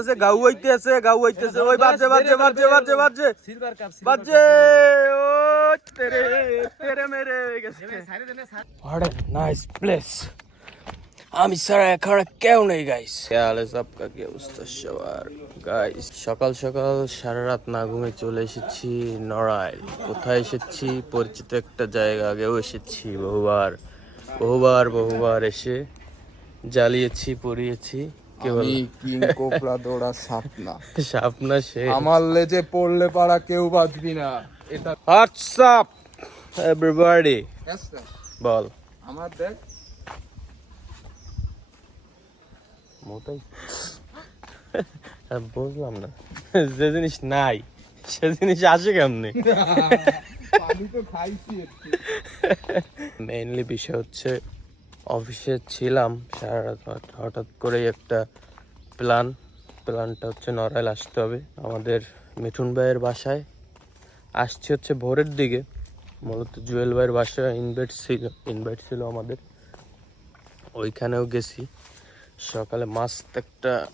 আছে গাউ হইতে গাউ হইতেছে ওই বাজে বাজে বাজে বাজে বাজে সিলভার কাপ বাজে ও তেরে তেরে মেরে গেছে। হোয়াট নাইস প্লেস আমি সারা এখানে কেউ নেই গাইস খেয়ালে সবকা কি অবস্থা সবার? গাইস সকাল সকাল সারা রাত না ঘুমে চলে এসেছি নড়াইল। কোথায় এসেছি? পরিচিত একটা জায়গা আগেও এসেছি বহুবার। বহুবার বহুবার এসে জ্বালিয়েছি পরিয়েছি কেবল আমি কিং কোবরা দৌড়া সাপ না সে। আমার লেজে পড়লে পারা কেউ বাঁচবি না। এটা হোয়াটসঅ্যাপ এভরিবডি বল। আমার দেখ। মোটাই। বুঝলাম না। যে জিনিস নাই সে জিনিস আসে কেমনে? মেইনলি বিষয় হচ্ছে অফিসে ছিলাম সারা রাত, হঠাৎ- করেই একটা প্ল্যান প্ল্যানটা হচ্ছে নড়াইল আসতে হবে। আমাদের মিঠুন ভাইয়ের বাসায় আসছে হচ্ছে ভোরের দিকে। মূলত জুয়েল ভাইয়ের বাসায় ইনভাইট ছিল ইনভাইট ছিল আমাদের। ওইখানেও গেছি। সকালে মাস্ত একটা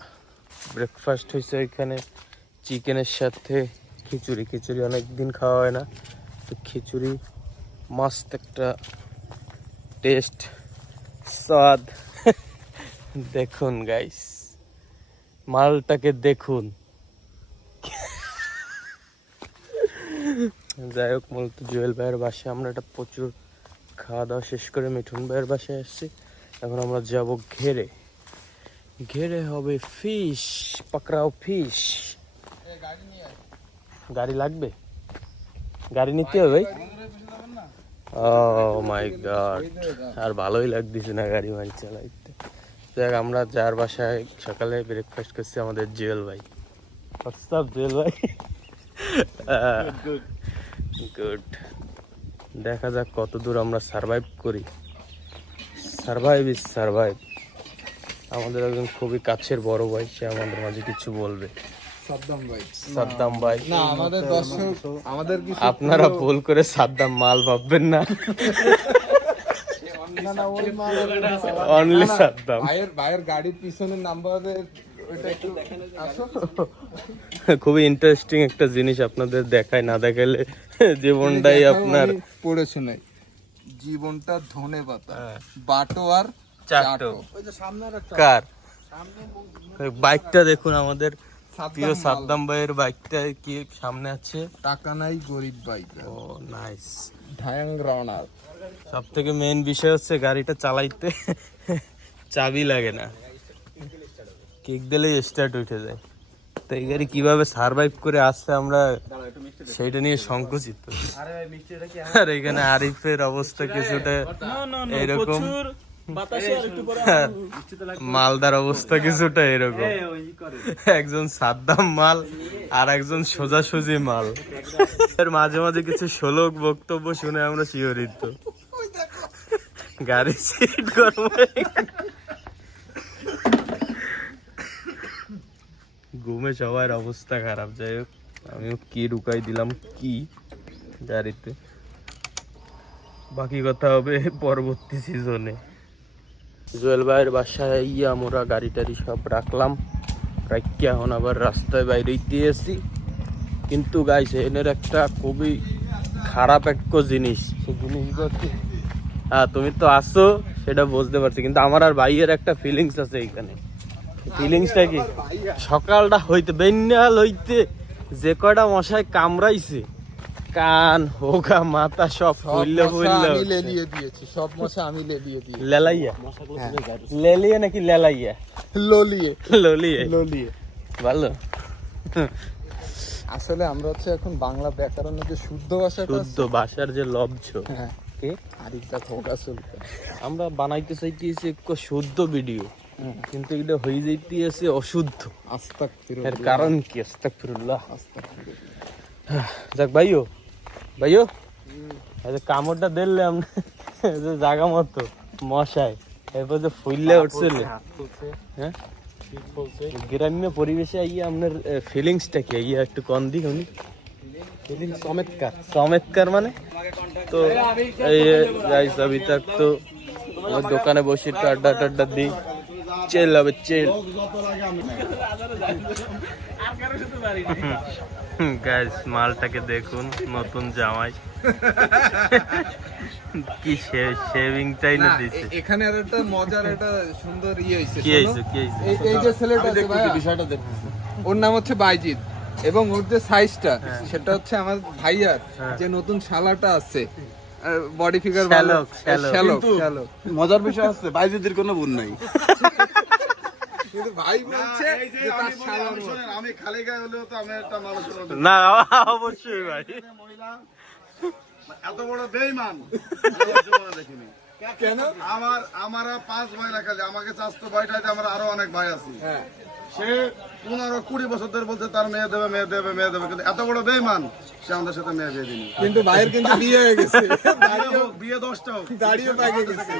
ব্রেকফাস্ট হয়েছে ওইখানে। চিকেনের সাথে খিচুড়ি খিচুড়ি অনেক দিন খাওয়া হয় না। তো খিচুড়ি, মাস্ত একটা টেস্ট স্বাদ। দেখুন গাইস মালটাকে দেখুন। যাই হোক মূলত জুয়েল ভাইয়ের বাসায় আমরা একটা প্রচুর খাওয়া দাওয়া শেষ করে মিঠুন ভাইয়ের বাসায় এসেছি এখন আমরা যাব ঘেরে। ঘেরে হবে ফিশ পাকড়াও ফিশ। গাড়ি লাগবে? গাড়ি নিতে হবে ভাই? ও মাই গড আর ভালোই লাগতেছে না গাড়ি মাড়ি চালাইতে। দেখ আমরা যার বাসায় সকালে ব্রেকফাস্ট করছি আমাদের জুয়েল ভাই। হোয়াটসঅ্যাপ জুয়েল ভাই? গুড দেখা যাক কত দূর আমরা সারভাইভ করি। সারভাইভ ইজ সারভাইভ আমাদের একজন খুবই কাছের বড় ভাই সে আমাদের মাঝে কিছু বলবে। সাদ্দাম ভাই। সাদ্দাম ভাই। না আমাদের দর্শক আমাদের কি আপনারা ভুল করে সাদ্দাম মাল ভাববেন না। অনলি সাদ্দাম। ভাইয়ের ভাইয়ের গাড়ির পিছনের নাম্বারের খুবই ইন্টারেস্টিং একটা জিনিস আপনাদের দেখায় না দেখালে জীবনটাই আপনার পড়েছে নাই। জীবনটা ধনে পাতা। হ্যাঁ। বাটো আর চাটো কার? বাইকটা দেখুন আমাদের। প্রিয় সাদ্দাম ভাইয়ের বাইকটা কি সামনে আছে? টাকা নাই গরিব বাইক। ও নাইস ঢায়াং রানার সব থেকে মেন বিষয় হচ্ছে গাড়িটা চালাইতে চাবি লাগে না। কিক দিলেই স্টার্ট উঠে যায়। তো এই গাড়ি কীভাবে সার্ভাইভ করে আসছে আমরা সেইটা নিয়ে সংকুচিত। আর এখানে আরিফের অবস্থা কিছুটা এরকম। মালদার অবস্থা কিছুটা এরকম। একজন সাদ্দাম মাল আর একজন সোজাসুজি মাল। এর মাঝে মাঝে কিছু শ্লোক বক্তব্য শুনে আমরা শিহরিত। গাড়ি সিট গরম ঘুমে সবার অবস্থা খারাপ যাই হোক। আমিও কি ঢুকাই দিলাম কি? গাড়িতে। বাকি কথা হবে পরবর্তী সিজনে জুয়েল ভাইয়ের বাসায় ইয়া আমরা গাড়ি টাড়ি সব রাখলাম। রাখিয়া এখন আবার রাস্তায় বাইরে দিয়েছি কিন্তু গাইছে এনের একটা খুবই খারাপ একটা জিনিস। হ্যাঁ তুমি তো আসো সেটা বুঝতে পারছি। কিন্তু আমার আর ভাইয়ের একটা ফিলিংস আছে এখানে ফিলিংসটা কি? সকালটা হইতে বেন্যাল হইতে যে কয়টা মশায় কামড়াইছে। কান হোগা মাথা সব ফুললে ফুললে। আমি লেলিয়ে দিয়েছি সব মশা আমি লেলিয়ে দিয়েছি। লেলাইয়া? লেলিয়া নাকি লেলাইয়া? ললিয়ে। ললিয়ে। ললিয়ে। ভালো। আসলে আমরা হচ্ছে এখন বাংলা ব্যাকরণের যে শুদ্ধ ভাষা শুদ্ধ ভাষার যে লব্জ। হ্যাঁ। কে? আরিফটা খোকা চলতে আমরা বানাইতে চাইতেছি একটু শুদ্ধ ভিডিও কিন্তু এটা হয়ে যাইতেছে অশুদ্ধ। আস্তাক এর কারণ কি? আস্তাগফিরুল্লাহ। আস্তাক যাক ভাইও ভাইও আচ্ছা কামড়টা দিলে আমরা যে জায়গা মতো মশাই এরপর যে ফুললে উঠছিল হ্যাঁ গ্রাম্য পরিবেশে আইয়া আপনার ফিলিংসটা কি আইয়া একটু কম দিক উনি ফিলিংস চমৎকার চমৎকার মানে তো এই গাইস अभी तक तो আমরা দোকানে বসে একটু আড্ডা টাড্ডা দিই চেল হবে চেল গাইস মালটাকে দেখুন নতুন জামাই। কি শেভিংটাই না দিছে। এখানে আর একটা মজার একটা সুন্দর ইয়ে হয়েছে কি হয়েছে কি হয়েছে এই যে ছেলেটা আছে ভাইয়া, বিষয়টা দেখুন ওর নাম হচ্ছে বাইজিৎ এবং ওর যে সাইজটা সেটা হচ্ছে আমার ভাইয়ার হ্যাঁ। যে নতুন শালাটা আছে বডি ফিগার ভালো। কিন্তু- শ্যালক। মজার বিষয় হচ্ছে বাইজিদের কোনো ভুল নাই। কিন্তু ভাই বলছে যে তার শালার আমি খালি গায়ে হলেও তো আমি একটা মানুষের না অবশ্যই ভাই। মহিলা এত বড় বেইমান দেখিনি। কেন? আমার আমারা পাঁচ ভাই না খালি আমাকে চাষতো ভাইটাতে আমার আরও অনেক ভাই আছে। হ্যাঁ। সে পনেরো কুড়ি বছর ধরে বলছে তার মেয়ে দেবে মেয়ে দেবে মেয়ে দেবে। কিন্তু এত বড় বেইমান সে আমাদের সাথে মেয়ে বিয়ে দিনি। কিন্তু ভাইয়ের কিন্তু বিয়ে হয়ে গেছে। বিয়ে দশটা হোক। পাকে গেছে।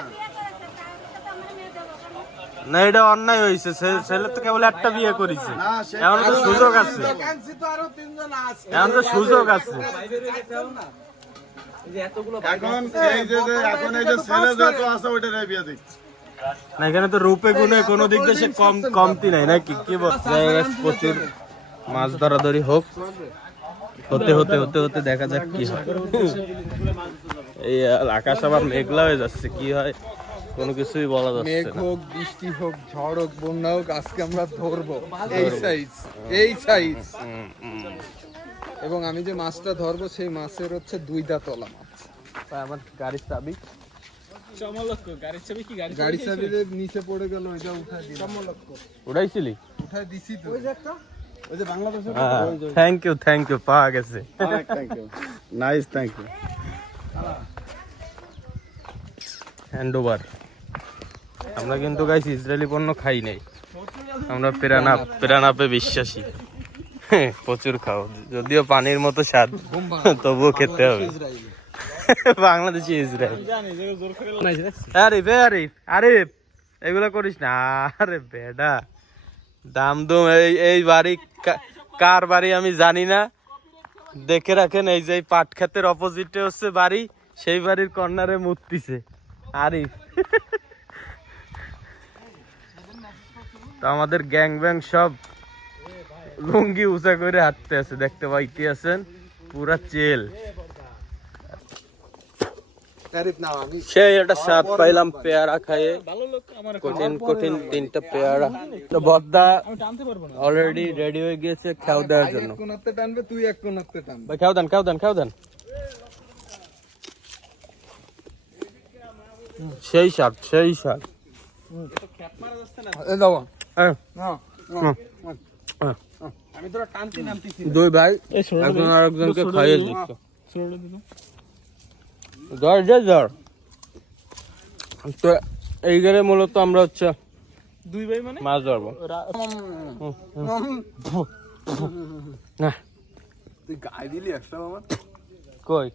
না এটা অন্যায় হয়েছে। ছেলে তো কেবল একটা বিয়ে করেছে। এখন তো সুযোগ আছে। এখন তো সুযোগ আছে। না এখানে তো রূপে গুণে কোনো দিক দিয়ে কম কমতি নাই। নাকি? কি প্রচুর মাছ ধরাধরি হোক। হতে হতে হতে হতে দেখা যাক কি হয়। এই আকাশ আবার মেঘলা হয়ে যাচ্ছে। কি হয়? কোনো কিছুই বলা মেঘ যাচ্ছে না। হোক বৃষ্টি হোক ঝড় হোক বন্যা হোক আজকে আমরা ধরবো। এই সাইজ এই সাইজ। এবং আমি যে মাছটা ধরবো সেই মাছের হচ্ছে দুইটা তলা মাছ। তাই আমার গাড়ির চাবি? গাড়ি চাবিতে নিচে পড়ে গেল ওইটা উঠাই দিই উড়াইছিলি উঠাই দিছি তো। ওই যে বাংলাদেশের থ্যাংক ইউ থ্যাংক ইউ পাওয়া গেছে। Thank you nice thank you hand over আমরা কিন্তু গাইস ইসরায়েলি পণ্য খাই নাই। আমরা পেরানা পেরানাপে বিশ্বাসী। প্রচুর খাও। যদিও পানির মতো স্বাদ, তবুও খেতে হবে। বাংলাদেশি ইসরায়েল। আরিফ আরিফ আরিফ এগুলো করিস না। আরে বেডা। দাম দুম, এই এই বাড়ি কার বাড়ি আমি জানি না। দেখে রাখেন, এই যে পাট ক্ষেতের অপোজিটে হচ্ছে বাড়ি, সেই বাড়ির কর্নারে মূর্তিছে আরিফ। তো আমাদের গ্যাং ব্যাং সব লুঙ্গি উঁচা করে হাঁটতে আছে। দেখতে পাইতে আছেন? পুরা চেল। সেই একটা স্বাদ পাইলাম পেয়ারা খাইয়ে। কঠিন কঠিন তিনটা পেয়ারা। তো বদ্দা অলরেডি রেডি হয়ে গিয়েছে দেওয়ার জন্য। এক কোনাতে টানবে তুই এক কোনাতে টানবে। ভাই দেন খেয়াও দেন খেয়াও দেন। সেই স্বাদ সেই নামতেছি। দুই ভাই একজন আর একজনকে খাইয়ে দিচ্ছে। জ্বর যে জ্বর। তো এই গেলে মূলত আমরা হচ্ছে দুই ভাই মানে? মাছ ধরবো। না। তুই গায়ে দিলি একটা কই?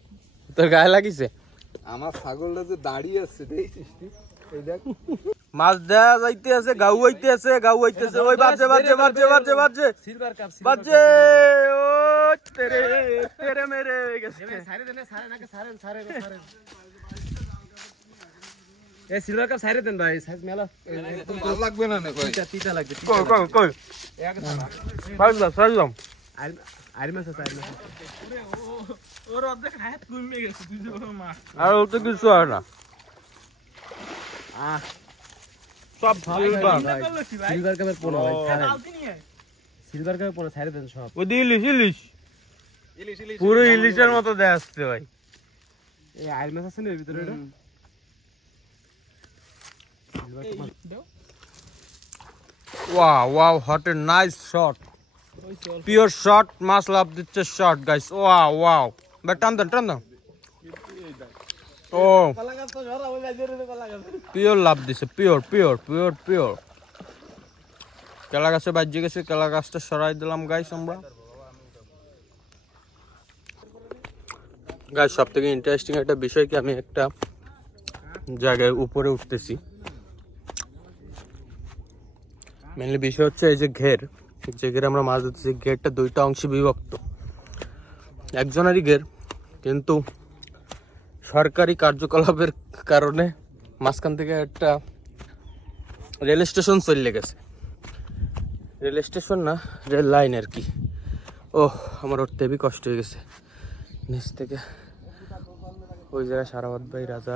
তোর গায়ে লাগিছে? আমার ছাগলটা যে দাঁড়িয়ে আছে দেখছিস তুই? এই দেখ। মাছ দেয়া যাইতে আছে গাউ হইতে আছে গাউ হইতেছে ওই বাজে বাজে বাজে বাজে বাজে সিলভার কাপ বাজে ও তেরে তেরে মেরে গেছে। সারে দেন সারে নাকি সারে সারে সারে এ সিলভার কাপ সারে দেন ভাই সাইজ মেলা। ভালো লাগবে না না কই তিতা লাগবে কই কই কই? এক সারা সাজলাম সাজলাম আর আর ও তো কিছু হয় না। সব সিলভার সিলভার কাপের ভাই সিলভার কাপের পোনা সারে দেন সব। ওই ইলিশ ইলিশ। পুরো ইলিশের মতো দেয়া আসছে ভাই। এই আর মেসা আছে না এর ভিতরে এটা? Wow wow hot a nice shot. Pure shot মাছ লাভ দিচ্ছে shot guys wow wow but টান দেন টান দেন। ও পিওর লাভ দিছে পিওর পিওর পিওর পিওর কেলা গাছে গেছে, কেলা গাছটা সরাই দিলাম গাইস আমরা। গাইস সব থেকে ইন্টারেস্টিং একটা বিষয় কি, আমি একটা জায়গায় উপরে উঠতেছি। মেনলি বিষয় হচ্ছে এই যে ঘের। যে ঘের আমরা মাছ ধরতেছি। ঘেরটা দুইটা অংশে বিভক্ত। একজনেরই ঘের কিন্তু সরকারি কার্যকলাপের কারণে মাঝখান থেকে একটা রেল স্টেশন চলে গেছে। রেল স্টেশন না, রেল লাইন আর কি। ও আমার উঠতে হেবি কষ্ট হয়ে গেছে। নিচ থেকে ওই জায়গায় সারাবাদ ভাই, রাজা,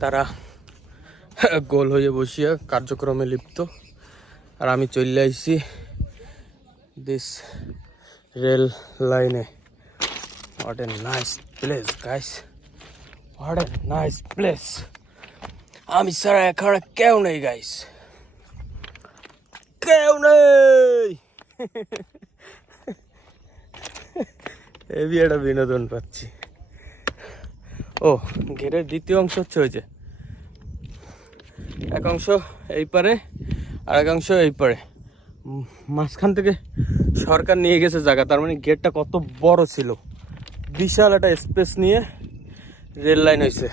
তারা গোল হয়ে বসিয়া কার্যক্রমে লিপ্ত। আর আমি চলে আইছি দিস রেল লাইনে what a nice place guys what a nice place আমি স্যার এখানে কেউ নেই গাইস কেউ নেই। এবি একটা বিনোদন পাচ্ছি। ও, ঘেরের দ্বিতীয় অংশ হচ্ছে ওই যে। এক অংশ এই পারে। আর এক অংশ এই পারে মাঝখান থেকে সরকার নিয়ে গেছে জায়গা, তার মানে গেটটা কত বড় ছিল। বিশাল একটা স্পেস নিয়ে রেল লাইন হয়েছে,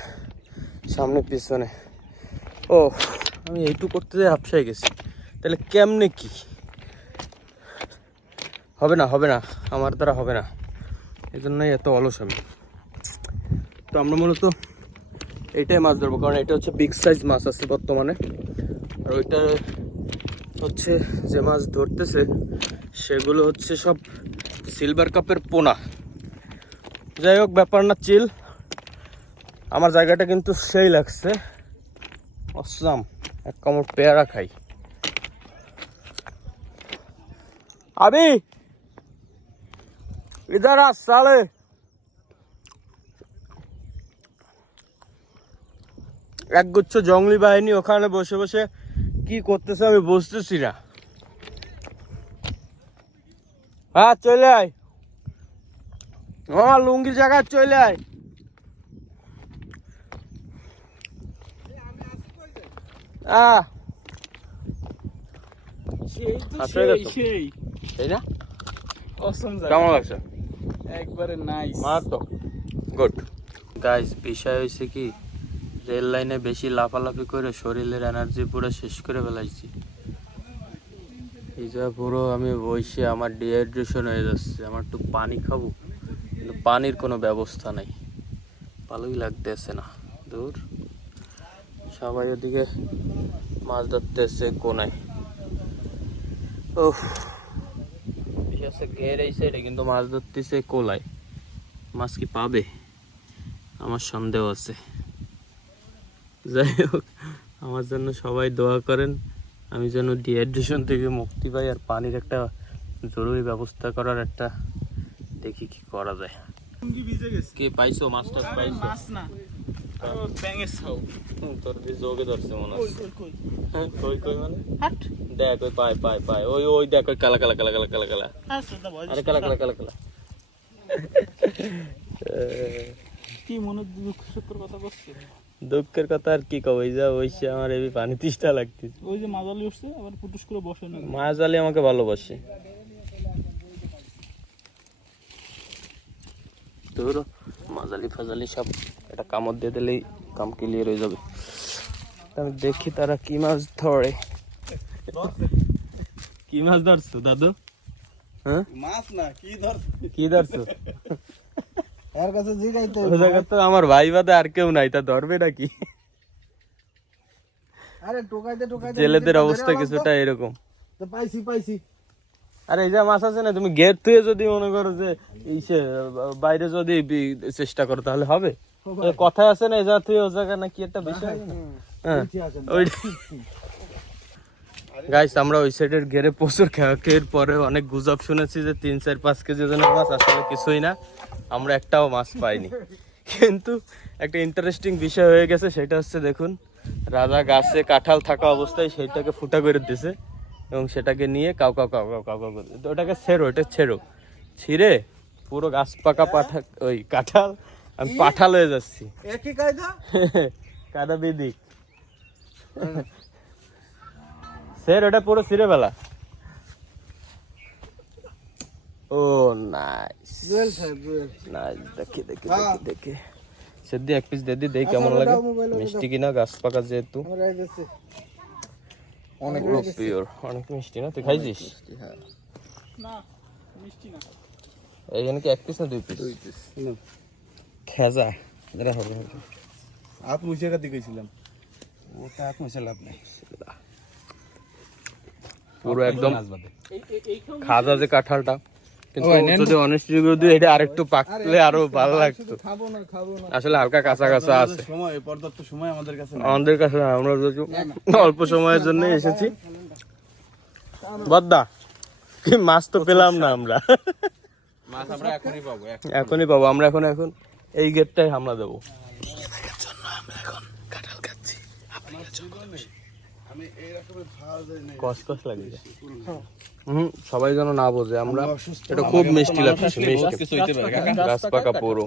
সামনে পিছনে। ও, আমি এইটু করতে যাই হাফসাই গেছি। তাহলে কেমনে কি? হবে না হবে না, আমার দ্বারা হবে না। এই জন্যই এত অলস আমি। তো আমরা মূলত এইটাই মাছ ধরবো, কারণ এটা হচ্ছে বিগ সাইজ মাছ আছে বর্তমানে। আর ওইটা হচ্ছে যে মাছ ধরতেছে, সেগুলো হচ্ছে সব সিলভার কাপের পোনা। যাই হোক, ব্যাপার না চিল আমার জায়গাটা কিন্তু সেই লাগছে। অসাম এক কামড় পেয়ারা খাই। আবি! ইধার সালে। একগুচ্ছ জঙ্গলি বাহিনী ওখানে বসে বসে কি করতেছে আমি বুঝতেছি না। হ্যাঁ চলে আয়। আমার লুঙ্গির জায়গায় চলে আয়। আহ। সেই না। কেমন লাগছে? একবারে নাইস গুড গাইস বিষয় হয়েছে কি রেল লাইনে বেশি লাফালাফি করে শরীরের এনার্জি পুরো শেষ করে ফেলাইছি। এই যা পুরো আমি বসে আমার ডিহাইড্রেশন হয়ে যাচ্ছে, আমার একটু পানি খাব, কিন্তু পানির কোনো ব্যবস্থা নাই। ভালোই লাগতেছে না, দূর। সবাই ওদিকে মাছ ধরতে এসছে কোনায় ও ঘের এই সাইডে কিন্তু মাছ ধরতেছে কোলায়। মাছ কি পাবে? আমার সন্দেহ আছে। যাই হোক আমার জন্য সবাই দোয়া করেন। আমি যেন ডিহাইড্রেশন থেকে মুক্তি পাই আর পানির একটা জরুরি ব্যবস্থা করার একটা দেখি কি করা যায়। লুঙ্গি ভিজে গেছে। কি পাইছো? মাছটা পাইছো? মাছ না। মনে হ্যাঁ, মানে? দেখ ওই পায় পায় পায়। ওই ওই দেখ ওই কালা কালা কালা কালা কালা। আরে কালা কালা কালা কালা। কি মনে দুঃখ কথা বলছে দুঃখের কথা আর কি কব? এই যা ওইসে আমার এবি পানি তিষ্টা লাগতেছে। ওই যে মাজালি উঠছে আবার পুটুস করে বসে না। মাছ আলি আমাকে ভালোবাসে। তোর মাজালি ফাজালি সব একটা কামড় দিয়ে দিলেই কাম ক্লিয়ার হয়ে যাবে। আমি দেখি তারা কি মাছ ধরে। কি মাছ ধরছো দাদু? হ্যাঁ? মাছ না কি ধর কি ধরছো? এর কাছে জিগাইতে ও জায়গা তো আমার ভাই বাদে আর কেউ নাই তা ধরবে নাকি? আরে টোকাইতে টোকাইতে জেলেদের অবস্থা কিছুটা এরকম। তো পাইছি পাইছি। আরে এই যে মাছ আছে না তুমি গেট থেকে যদি মনে করো যে এই সে বাইরে যদি চেষ্টা করো তাহলে হবে। এ কথায় আছে না এই জায়গা থেকে ও জায়গা না কি একটা বিষয় আছে? হ্যাঁ ওই গাইস আমরা ওই সাইডের ঘেরে প্রচুর খেয়ে পরে অনেক গুজব শুনেছি যে তিন চার পাঁচ কেজি ওজনের মাছ আসলে কিছুই না। আমরা একটাও মাছ পাইনি। কিন্তু একটা ইন্টারেস্টিং বিষয় হয়ে গেছে সেটা হচ্ছে দেখুন রাজা গাছে কাঁঠাল থাকা অবস্থায় সেইটাকে ফুটা করে দিছে এবং সেটাকে নিয়ে কাউ কাউ কাউ কাউ কাউ কাউ ওটাকে ছেড়ো এটা ছেড়ো। ছিঁড়ে পুরো গাছ পাকা পাঠা ওই কাঁঠাল আমি পাঠাল হয়ে যাচ্ছি। একই কায়দা? কাদা বিদিক স্যার ওটা পুরো ছিঁড়ে ফেলা। ও নাইস জুয়েল সাহেব জুয়েল নাইস দেখি দেখি হ্যাঁ। দেখি দেখি। সেদি এক পিস দেদি দেই কেমন আচ্ছা, লাগে? mobile এ মিষ্টি কিনা গাছ পাকা যেহেতু। অনেক পিওর অনেক মিষ্টি না? তুই খাইছিস? না মিষ্টি না। এইখানে কি এক পিস না দুই পিস খেজা। এটা হবে হাত মুছে কাটি গেছিলাম ওটা হাত মুছে লাভ নেই। পুরো একদম খাজা যে কাঁঠালটা। যদি অনেস্টি যদি এটা আরেকটু পাকলে আরও ভালো লাগতো। আসলে হালকা কাঁচা কাঁচা আছে। সময় পর্যাপ্ত সময় আমাদের কাছে আমাদের কাছে আমরা অল্প সময়ের জন্য এসেছি। বদ্দা কি মাছ তো পেলাম না আমরা। মাছ আমরা এখনই পাবো এখনই। পাবো আমরা এখন এখন এই গেটটাই হামলা দেবো। আমি এই রকমের যায় না কস কস লাগে হুম সবাই যেন না বোঝে আমরা এটা খুব মিষ্টি লাগছে মিষ্টি। গাছ পাকা পুরো।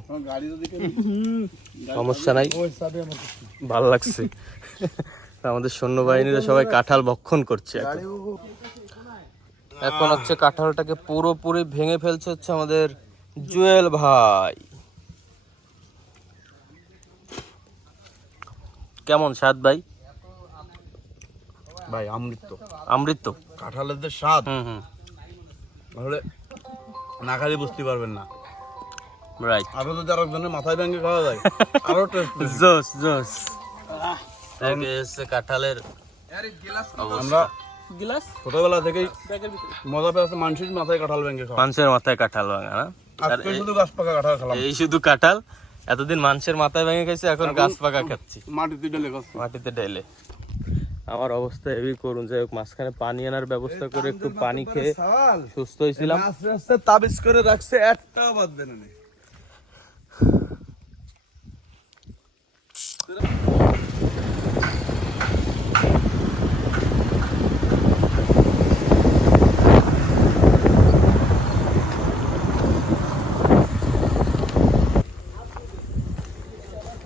সমস্যা নাই। ভালো লাগছে। আমাদের সৈন্যবাহিনীরা সবাই কাঁঠাল ভক্ষণ করছে এখন। হচ্ছে কাঁঠালটাকে পুরোপুরি ভেঙে ফেলছে হচ্ছে আমাদের জুয়েল ভাই। কেমন স্বাদ ভাই? ভাই অমৃত আমৃত কাঁঠালের যে স্বাদ। হুম হুম। তাহলে না খালি বুঝতে পারবেন না। রাইট আরও যদি আর একজনের মাথায় ভেঙে খাওয়া যায় আরও টেস্ট জোস জোস কাঁঠালের আমরা গিলাস? ছোটবেলা থেকেই মজা পেয়েছে মানুষের মাথায় কাঁঠাল ভেঙে খাওয়া। মানুষের মাথায় কাঁঠাল ভাঙা না? আজকে শুধু গাছ পাকা কাঁঠাল খেলাম। এই শুধু কাঁঠাল? এতদিন মানুষের মাথায় ভেঙে খাইছে এখন গাছ পাকা খাচ্ছি। মাটিতে ঢেলে মাটিতে ঢেলে। আমার অবস্থা হেভি করুন। যাই হোক মাঝখানে পানি আনার ব্যবস্থা করে একটু পানি খেয়ে সুস্থ হয়েছিলাম। তাবিজ করে রাখছে একটা বাদ দেন না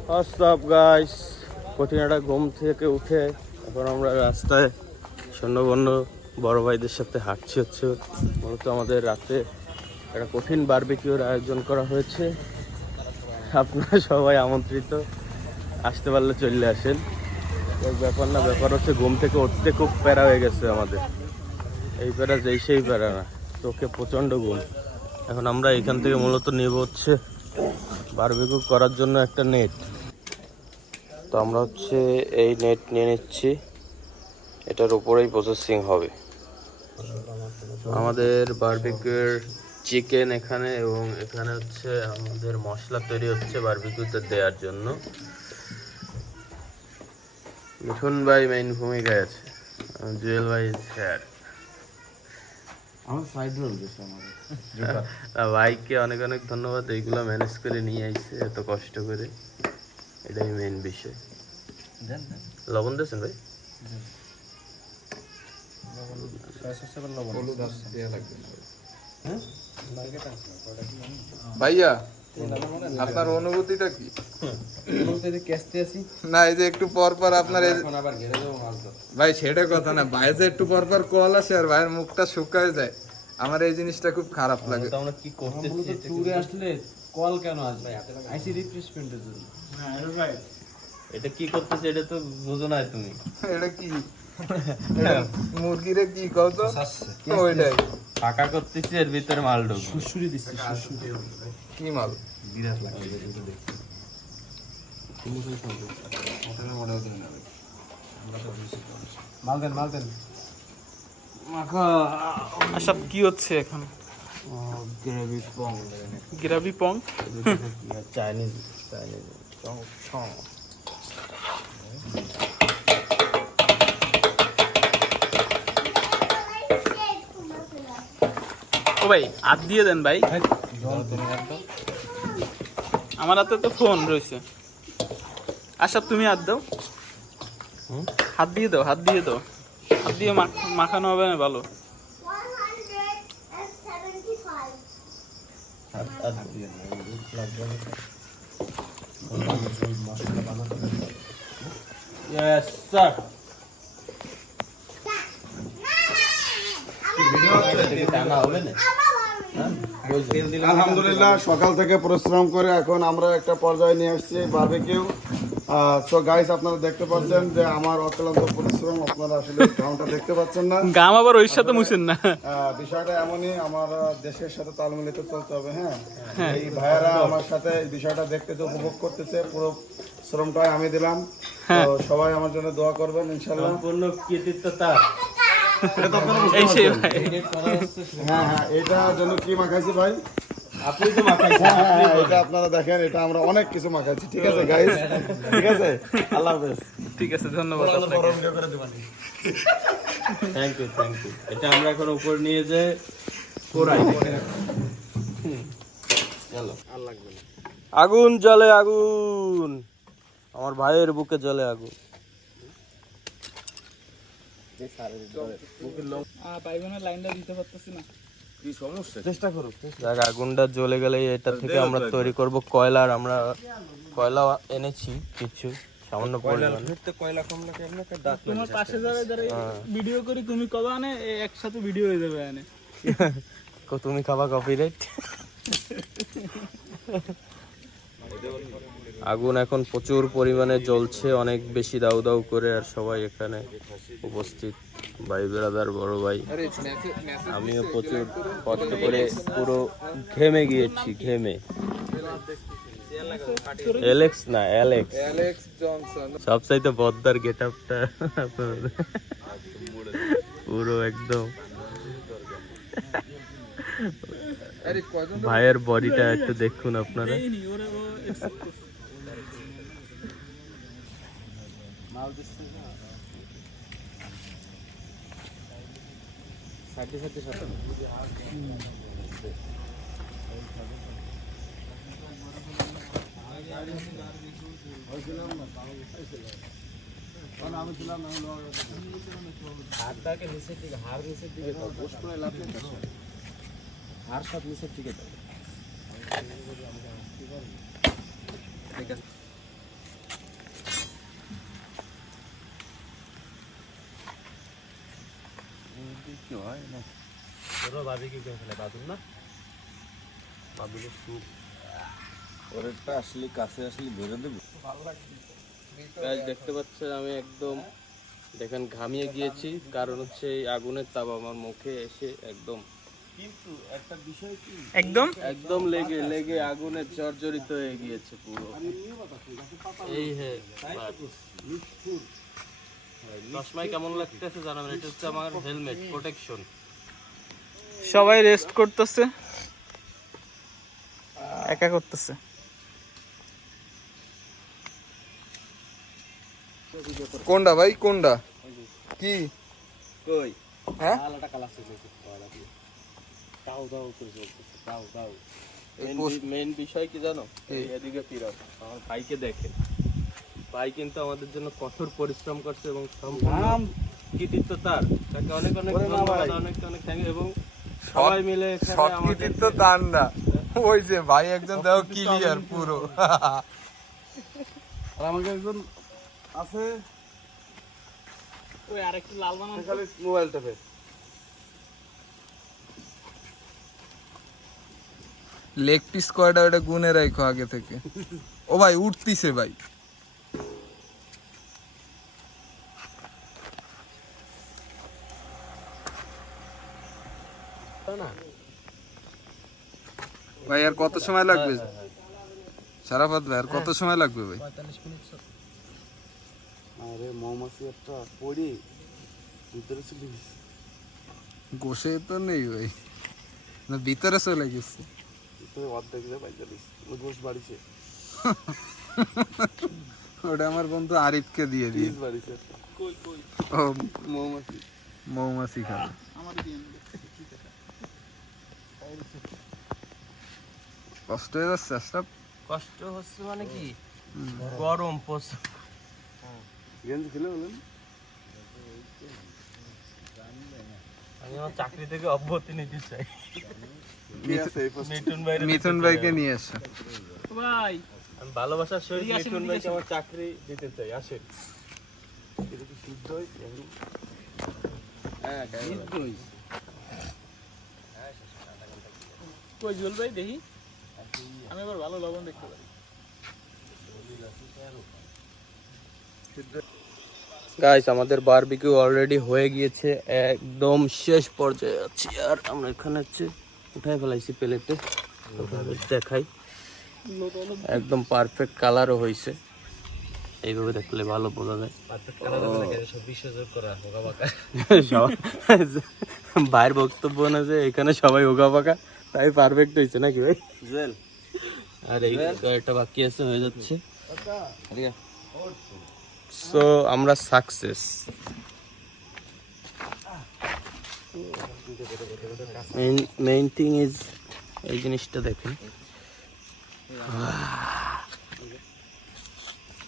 হোয়াটসঅ্যাপ গাইস কঠিন একটা ঘুম থেকে উঠে এখন আমরা রাস্তায় সৈন্যবন্য বড় ভাইদের সাথে হাঁটছি হচ্ছে মূলত আমাদের রাতে একটা কঠিন বারবিকিউর আয়োজন করা হয়েছে। আপনারা সবাই আমন্ত্রিত, আসতে পারলে চলে আসেন। ব্যাপার না, ব্যাপার হচ্ছে ঘুম থেকে উঠতে খুব প্যারা হয়ে গেছে আমাদের। এই প্যারা যেই সেই প্যারা না, চোখে প্রচণ্ড ঘুম। এখন আমরা এখান থেকে মূলত নেব হচ্ছে বারবিকিউ করার জন্য একটা নেট তো আমরা হচ্ছে এই নেট নিয়ে নিচ্ছি। এটার উপরেই প্রসেসিং হবে। আমাদের বারবিকিউর চিকেন এখানে এবং এখানে হচ্ছে আমাদের মশলা তৈরি হচ্ছে বারবিকিউতে দেওয়ার জন্য। মিঠুন ভাই মেইন ভূমিকায় আছে। জুয়েল ভাই স্যার ভাইকে অনেক অনেক ধন্যবাদ এইগুলো ম্যানেজ করে নিয়ে আইছে এত কষ্ট করে। এটাই মেইন বিষয়। লবণ দিয়েছেন ভাই? ভাইয়া আপনার অনুভূতিটা কি? না এই যে একটু পর পর আপনার ভাই সেটা কথা না। ভাই যে একটু পর পর কল আসে আর ভাইয়ের মুখটা শুকায় যায়। আমার এই জিনিসটা খুব খারাপ লাগে। আমরা কি করতেছি ট্যুরে আসলে কল কেন আসবে? আইসি রিফ্রেশমেন্টের জন্য। এটা কি করতেছি এটা তো বুঝো না তুমি। এটা কি? এটা মুরগিরে কি কও তো? ওইটাই ফাঁকা করতেছি এর ভিতরে মাল ঢুকবো। সুশুরি দিচ্ছে কি মাল? মাল দেন মাল দেন। আচ্ছা কি হচ্ছে এখন? গ্রেভি পং। গ্রাভি পং চাইনিজ চাইনিজ ও ভাই হাত দিয়ে দেন ভাই। আমার হাতে তো ফোন রয়েছে। আচ্ছা তুমি হাত দাও। হাত দিয়ে দাও হাত দিয়ে দাও। হাত দিয়ে মাখানো হবে না ভালো। 175. ইয়েস স্যার টানা হবে না আলহামদুলিল্লাহ, সকাল থেকে পরিশ্রম করে এখন আমরা একটা পর্যায়ে নিয়ে আসছি বারবিকিউ সো গাইস আপনারা দেখতে পাচ্ছেন যে আমার অক্লান্ত পরিশ্রম আপনারা আসলে ঘামটা দেখতে পাচ্ছেন না। গাম আবার ওই সাথে মুছেন না। বিষয়টা এমনই আমার দেশের সাথে তাল মিলিত চলতে হবে হ্যাঁ? এই ভাইয়েরা আমার সাথে বিষয়টা দেখতেছে উপভোগ করতেছে পুরো শ্রমটাই আমি দিলাম। তো সবাই আমার জন্য দোয়া করবেন ইনশাল্লাহ সম্পূর্ণ কৃতিত্ব তার। এটা তো আপনারা বুঝতে পারছেন। হ্যাঁ হ্যাঁ জন্য কি মাখাইছি ভাই? আপনি তো মাখাইছেন হ্যাঁ হ্যাঁ, হ্যাঁ, এটা আপনারা দেখেন এটা আমরা অনেক কিছু মাখাইছি ঠিক আছে গাইস ঠিক আছে? আল্লাহ হাফেজ। ঠিক আছে ধন্যবাদ থ্যাংক ইউ থ্যাংক ইউ এটা আমরা এখন উপর নিয়ে যে পোড়াই চলো আগুন জ্বলে আগুন। আমার ভাইয়ের বুকে জ্বলে আগুন। পাইবো না লাইনটা দিতে পারতেছি না। চেষ্টা দেখ আগুনটা জ্বলে গেলে এটা থেকে আমরা তৈরি করব কয়লা আর আমরা কয়লা এনেছি কিছু সামান্য পরিমাণে। তোমার পাশে যারা যারা ভিডিও করি তুমি কবা আনে এ একসাথে ভিডিও হয়ে যাবে আনে। তুমি খাবা কপিরাইট আগুন এখন প্রচুর পরিমাণে জ্বলছে, অনেক বেশি দাউ দাউ করে, আর সবাই এখানে উপস্থিত। ভাই ব্রাদার বড় ভাই, আমিও প্রচুর কষ্ট করে পুরো ঘেমে গিয়েছি, ঘেমে। না অ্যালেক্স গেট আপটা পুরো একদম। ভাইয়ের বডিটা একটু দেখুন আপনারা। हार सब मिसे ठीक है নি? ওরে accept করছে। Guys, দেখতে পাচ্ছেন আমি একদম দেখেন ঘামিয়ে গিয়েছি। কারণ হচ্ছে এই আগুনের তাপ আমার মুখে এসে একদম একদম? একদম লেগে লেগে আগুনে জর্জরিত হয়ে গিয়েছে পুরো। এই হে চশমায় কেমন লাগতেছে জানাবেন এটা হচ্ছে আমার হেলমেট প্রোটেকশন সবাই রেস্ট করতেছে। একা করতেছে। কোনটা ভাই কোনটা কি? কই? হ্যাঁ? মেন বিষয় কি জানো? এদিকে ফিরো আমার ভাইকে দেখে। ভাই কিন্তু আমাদের জন্য কঠোর পরিশ্রম করছে এবং সম্পূর্ণ কৃতিত্ব তার। তাকে অনেক অনেক ধন্যবাদ অনেক অনেক থ্যাংক এবং সবাই মিলে সব কৃতিত্ব তার না। ওই যে ভাই একজন দেখো ক্লিয়ার পুরো। আর আমাকে একজন আছে। ওই আরেকটু লাল বানান খালি লেগ পিস কয়টা ওটা গুনে রাখো আগে থেকে। ও ভাই উঠতিছে ভাই। ভাই আর কত সময় লাগবে? সারাফাত ভাই আর কত সময় লাগবে ভাই? আরে মৌমাছি একটা পড়ি। ভিতরে চলে গেছে। গোসে তো নেই ভাই। না ভিতরে চলে গেছে। ভিতরে অর্ধেক যে গোস বাড়িছে। ওটা আমার বন্ধু আরিফকে দিয়ে দিয়ে বাড়িছে। ও মৌমাছি। মৌমাছি খাবে। আমার দিয়ে কষ্ট হয়ে যাচ্ছে সব। কষ্ট হচ্ছে মানে কি? গরম প্রচুর। গেঞ্জি খুলে বলেন। আমি আমার চাকরি থেকে অব্যাহতি নিতে চাই। মিথুন ভাইকে নিয়ে এসো ভাই। আমি ভালোবাসার সহিত এদিকে ভাইকে আমার চাকরি দিতে চাই। আসেন। এটা কি শুদ্ধ হয়েছে? কই জল ভাই দেখি। আমি আবার ভালো লবণ দেখতে পারি। গাইস আমাদের বারবিকিউ অলরেডি হয়ে গিয়েছে একদম শেষ পর্যায়ে আছি। আর আমরা এখানে হচ্ছে উঠাই ফেলাইছি প্লেটে। দেখাই। একদম পারফেক্ট কালারও হয়েছে এইভাবে দেখলে ভালো বোঝা যায়। পারফেক্ট কালার লাগে সব বিশ্বযোগ করা হোগা বাঁকা সবাই- ভাইয়ের বক্তব্য না যে এখানে সবাই ওগা পাকা। তাই পারফেক্ট হয়েছে নাকি ভাই? আর এই কয়েকটা বাকি আছে হয়ে যাচ্ছে। সো আমরা সাকসেস মেইন থিং ইজ এই জিনিসটা দেখেন।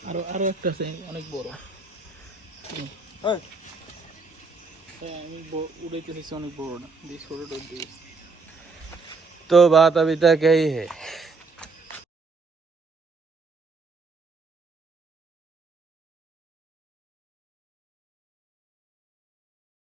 আরও আরও একটা আছে অনেক বড়। হ্যাঁ, আমি ব- উড়াইতে চাইছি অনেক বড়টা দিয়ে ছোটটা দিয়ে तो बात अभी तक यही है।